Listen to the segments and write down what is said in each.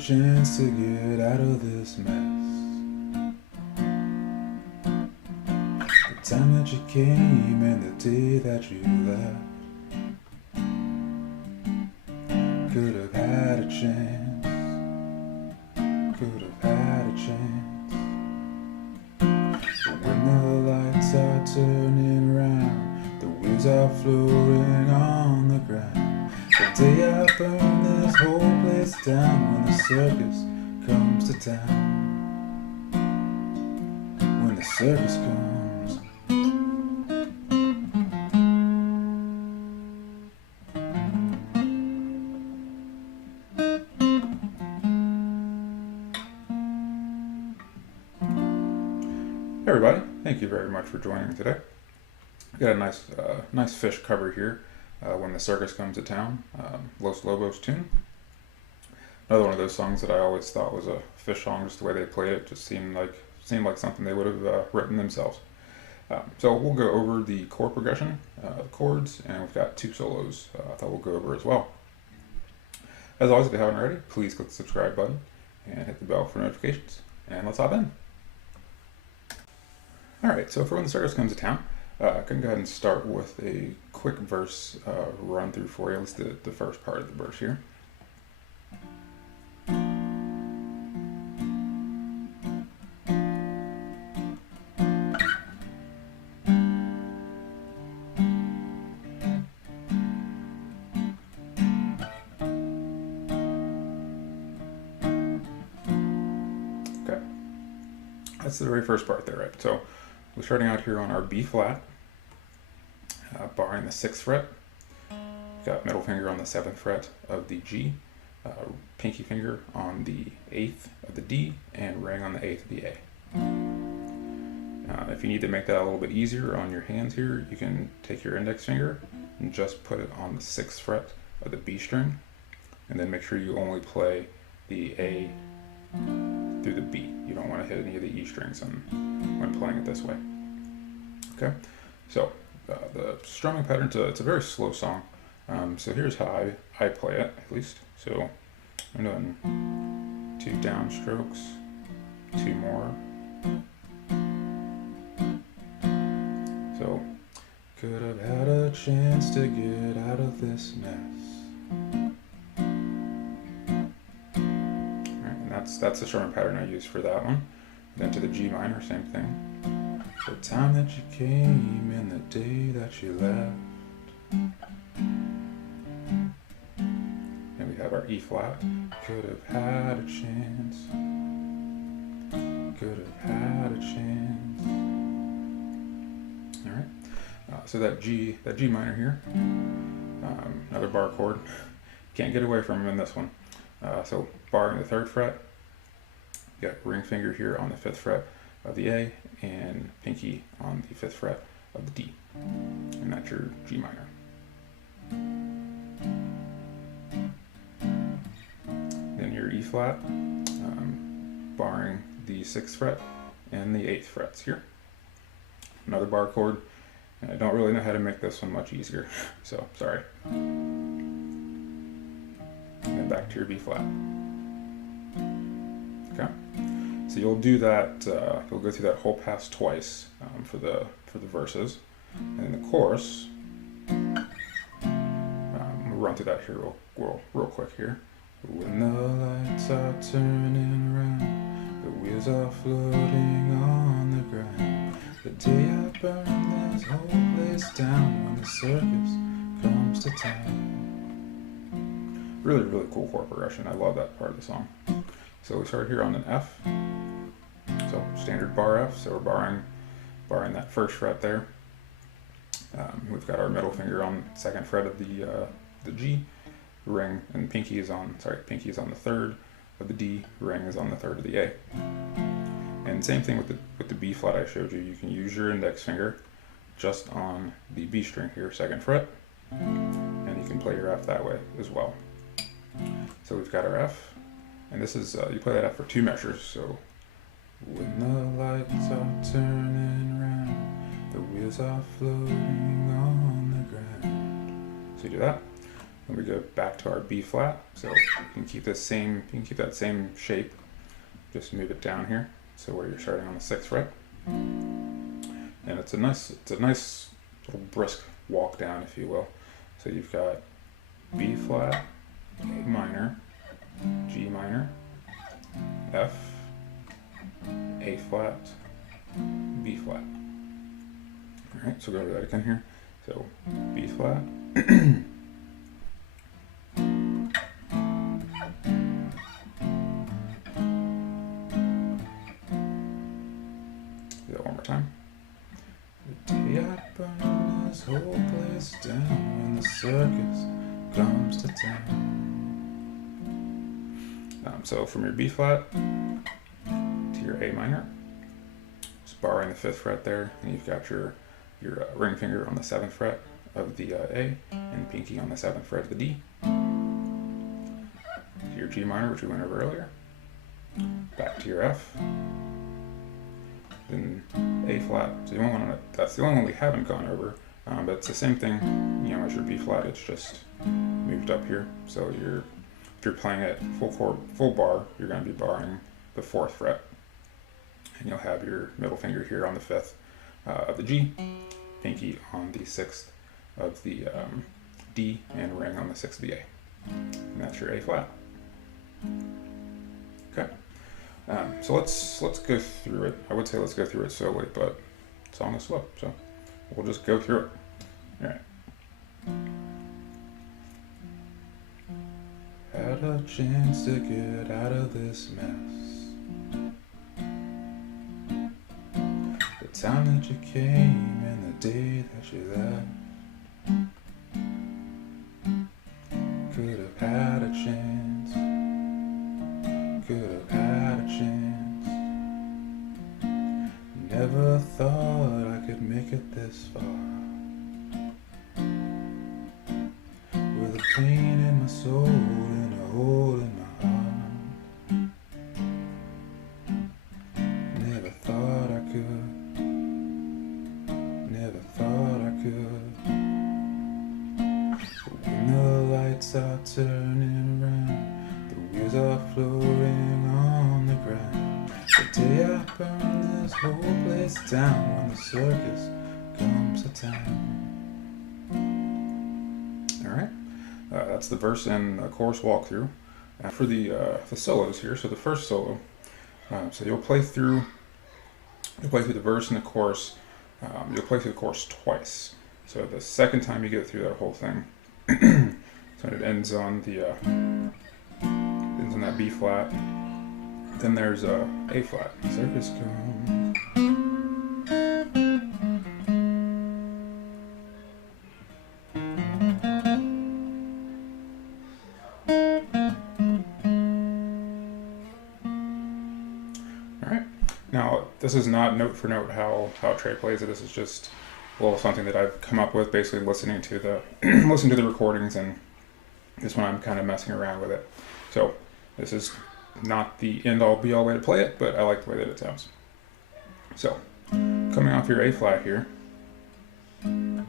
chance to get out of this mess. The time that you came and the day that you left. Could have had a chance. Could have had a chance. But when the lights are turning round, the wheels are floating on the ground. The day I burn this whole place down, when the circus comes to town. When the circus comes. Hey everybody, thank you very much for joining today. We got a nice Phish cover here, When the Circus Comes to Town, Lobos tune. Another one of those songs that I always thought was a Phish song, just the way they played it, just seemed like something they would have written themselves. So we'll go over the chord progression, the chords, and we've got two solos that we'll go over as well. As always, if you haven't already, please click the subscribe button and hit the bell for notifications. And let's hop in. Alright, so for When the Circus Comes to Town, I can go ahead and start with a quick verse run through for you, at least the first part of the verse here. Okay, that's the very first part there, right? So we're starting out here on our B flat, barring the 6th fret. Got middle finger on the 7th fret of the G, pinky finger on the 8th of the D, and ring on the 8th of the A. If you need to make that a little bit easier on your hands here, you can take your index finger and just put it on the 6th fret of the B string, and then make sure you only play the A through the B. You don't want to hit any of the E strings when playing it this way. Okay, so the strumming pattern, it's a very slow song. So here's how I play it, at least. So I'm doing 2 downstrokes, 2 more. So could have had a chance to get out of this mess. That's the strumming pattern I use for that one. Then to the G minor, same thing. The time that you came and the day that you left. And we have our E flat. Could have had a chance. Could have had a chance. All right. So that G minor here. Another bar chord. Can't get away from them in this one. So barring the 3rd fret. You got ring finger here on the 5th fret of the A and pinky on the 5th fret of the D. And that's your G minor. Then your E flat, barring the 6th fret and the 8th frets here. Another bar chord. And I don't really know how to make this one much easier, so sorry. And then back to your B flat. Okay. So you'll do that, you'll go through that whole pass twice for the verses. And in the chorus, we'll run through that here real quick here. When the lights are turning around, the wheels are floating on the ground. The day I burn this whole place down, when the circus comes to town. Really, really cool chord progression. I love that part of the song. So we start here on an F. So standard bar F. So we're barring that 1st fret there. We've got our middle finger on 2nd fret of the G, ring, and pinky is on the 3rd of the D, ring is on the 3rd of the A. And same thing with the B flat I showed you. You can use your index finger just on the B string here, 2nd fret, and you can play your F that way as well. So we've got our F, and this is, you play that F for 2 measures, so when the lights are turning round, the wheels are floating on the ground. So you do that. Then we go back to our B flat. So you can keep that same shape. Just move it down here. So where you're starting on the 6th fret. And it's a nice little brisk walk down, if you will. So you've got B flat, A minor, G minor, F, A flat, B flat. Alright, so go over that again here. So B flat. Do that one more time. The day I burn this whole place down when the circus comes to town. So from your B flat to your A minor, just borrowing the 5th fret there, and you've got your ring finger on the 7th fret of the A, and pinky on the 7th fret of the D. To your G minor, which we went over earlier. Back to your F. Then A flat. So that's the only one we haven't gone over, but it's the same thing, as your B flat. It's just moved up here. So if you're playing it full bar, you're going to be barring the 4th fret, and you'll have your middle finger here on the 5th of the G, pinky on the 6th of the D, and ring on the 6th of the A, and that's your A flat. Okay. So let's go through it. I would say let's go through it slowly, but it's on the slope, so we'll just go through it. All right. Had a chance to get out of this mess. The time that you came and the day that you left. Could have had a chance. Could have had a chance. Never thought I could make it this far. With a pain in my soul and a hole in my heart. Never thought I could. Never thought I could. But when the lights are turning around, the wheels are floating on the ground. The day I burn this whole place down when the circus comes to town. Alright, that's the verse and chorus walkthrough. For the solos here, so the first solo, so you'll play through the verse and the chorus. You'll play through the chorus twice. So the second time you get through that whole thing, so it ends on that B flat. Then there's a flat. Circus comes. Alright. Now, this is not note for note how Trey plays it. This is just something that I've come up with, basically listening to the recordings, and this one I'm kind of messing around with it. So this is not the end-all be-all way to play it, but I like the way that it sounds. So, coming off your A flat here, we're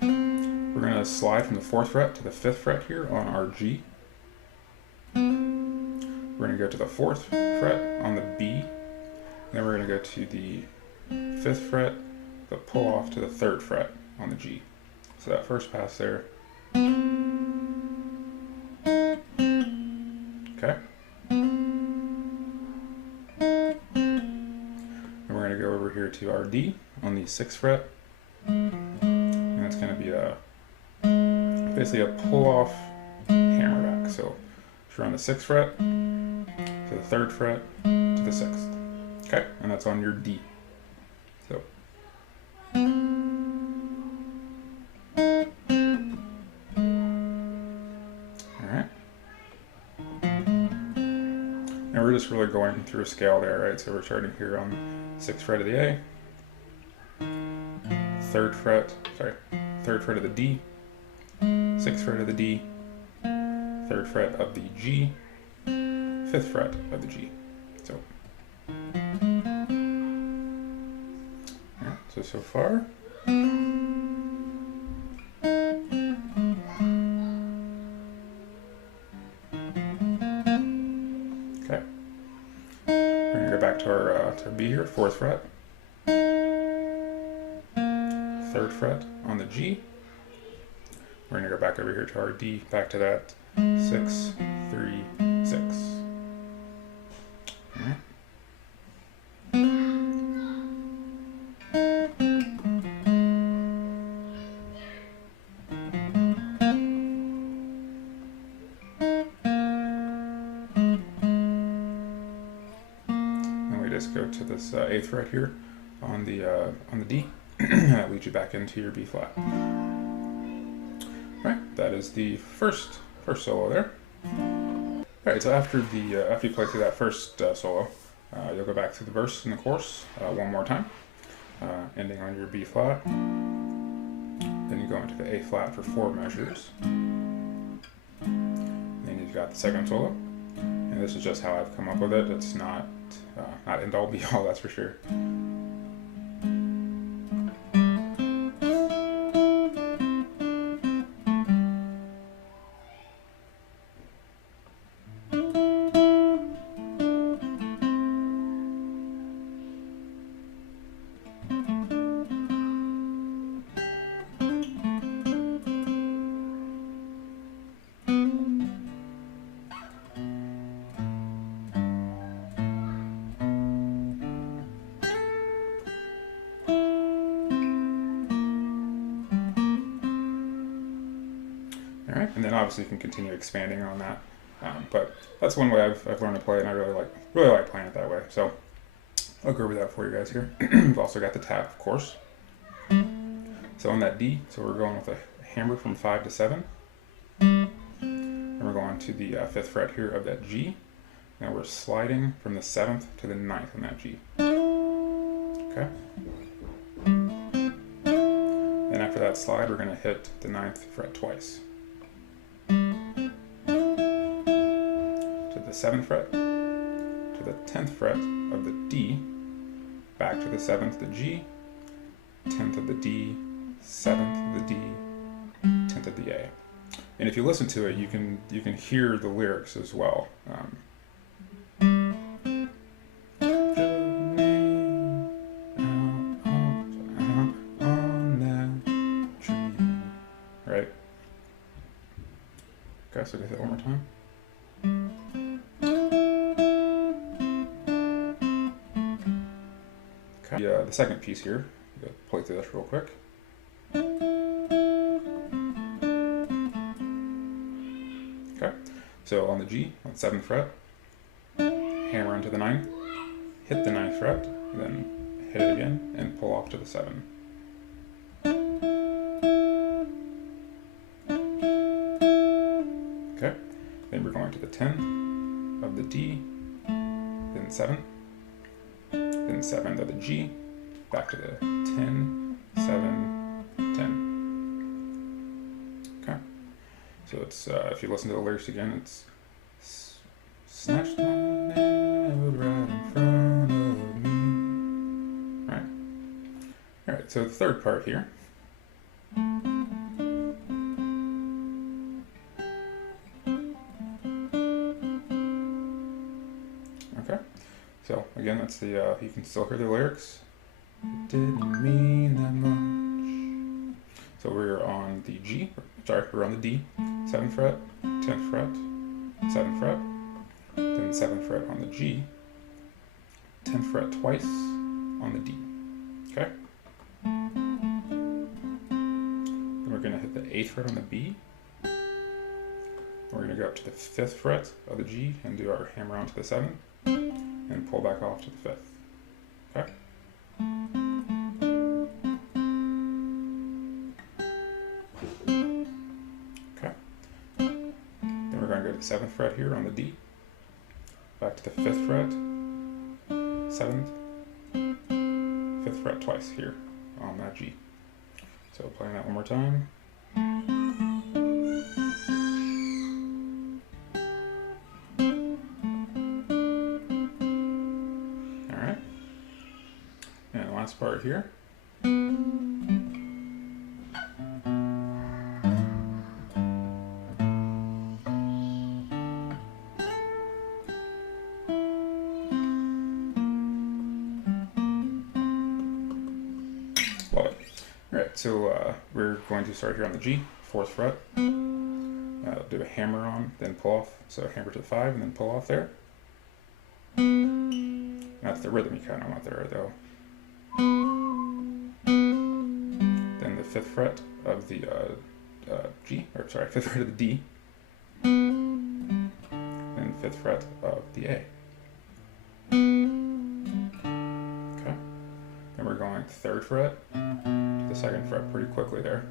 going to slide from the 4th fret to the 5th fret here on our G. We're going to go to the 4th fret on the B, then we're going to go to the 5th fret, but pull off to the 3rd fret on the G. So that first pass there. Okay. And we're going to go over here to our D on the 6th fret. And that's going to be basically a pull-off hammer back. So if you're on the 6th fret, to the 3rd fret, to the 6th. Okay, and that's on your D. So. Alright. And we're just really going through a scale there, right? So we're starting here on 6th fret of the A, 3rd fret of the D, 6th fret of the D, 3rd fret of the G, 5th fret of the G. So, alright, so far. flat to B here, 4th fret, 3rd fret on the G. We're going to go back over here to our D, back to that 6, 3, 6. All right. And we just go to this 8th fret here on the D. That leads you back into your B flat. Alright, that is the first solo there. Alright, so after you play through that first solo, you'll go back to the verse and the chorus one more time, ending on your B flat. Then you go into the A flat for 4 measures. Then you've got the second solo, and this is just how I've come up with it. It's not end all be all, that's for sure. Alright, and then obviously you can continue expanding on that, but that's one way I've learned to play, and I really like playing it that way. So I'll go over that for you guys here. We've also got the tap, of course. So on that D, so we're going with a hammer from 5 to 7, and we're going to the 5th fret here of that G. Now we're sliding from the 7th to the 9th on that G. Okay. Then after that slide, we're going to hit the 9th fret twice. To the 7th fret, to the 10th fret of the D, back to the 7th, the G, 10th of the D, 7th of the D, 10th of the A. And if you listen to it, you can hear the lyrics as well. Right? Okay, so do that one more time. Okay, the second piece here, we'll play through this real quick. Okay, so on the G, on the 7th fret, hammer into the 9th, hit the 9th fret, then hit it again, and pull off to the 7. Okay, then we're going to the 10 of the D, then 7, then 7 of the G, back to the 10, 7, 10. Okay, so it's, if you listen to the lyrics again, it's snatched my nail right in front of me. Right. Alright, so the third part here. Okay, so again, that's the, you can still hear the lyrics. It didn't mean that much. So we're on the G, sorry, we're on the D, 7th fret, 10th fret, 7th fret, then 7th fret on the G, 10th fret twice on the D. Okay? Then we're going to hit the 8th fret on the B. We're going to go up to the 5th fret of the G and do our hammer onto the 7th and pull back off to the 5th. Okay? Okay. Then we're going to go to the 7th fret here on the D, back to the 5th fret, 7th, 5th fret twice here on that G. So playing that one more time. Alright. And the last part here. Alright, so we're going to start here on the G, 4th fret. Do a hammer on, then pull off. So hammer to 5 and then pull off there. That's the rhythm you kind of want there though. Then the 5th fret of the G, or sorry, 5th fret of the D. And 5th fret of the A. Okay. Then we're going 3rd fret to the 2nd fret pretty quickly there.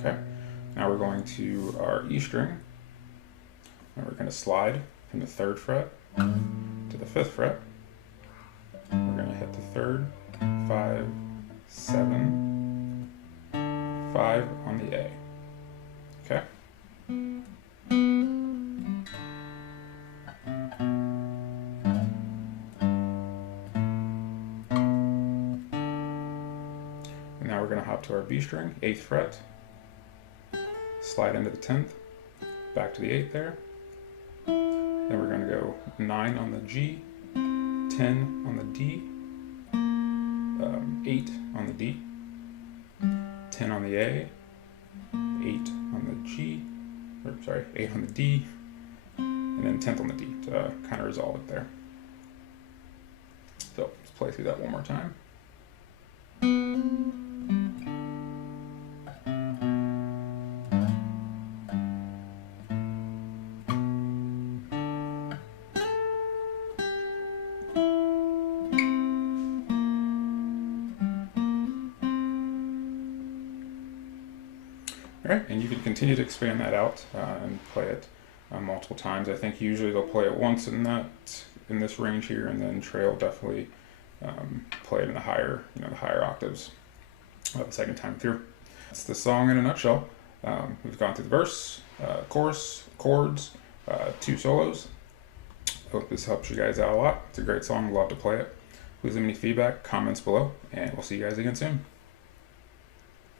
Okay. Now we're going to our E string. And we're going to slide from the 3rd fret to the 5th fret. We're going to hit the 3rd, 5, 7, 5 on the A. Okay. And now we're going to hop to our B string, 8th fret, slide into the 10th, back to the 8th there. Then we're going to go 9 on the G, 10 on the D, 8 on the D, 10 on the A, 8 on the G, or sorry, 8 on the D, and then 10th on the D to kind of resolve it there. So let's play through that one more time. Alright, and you can continue to expand that out and play it multiple times. I think usually they'll play it once in this range here, and then Trey will definitely play it in the higher, the higher octaves the second time through. That's the song in a nutshell. We've gone through the verse, chorus, chords, 2 solos. Hope this helps you guys out a lot. It's a great song. Love to play it. Please leave any feedback, comments below, and we'll see you guys again soon.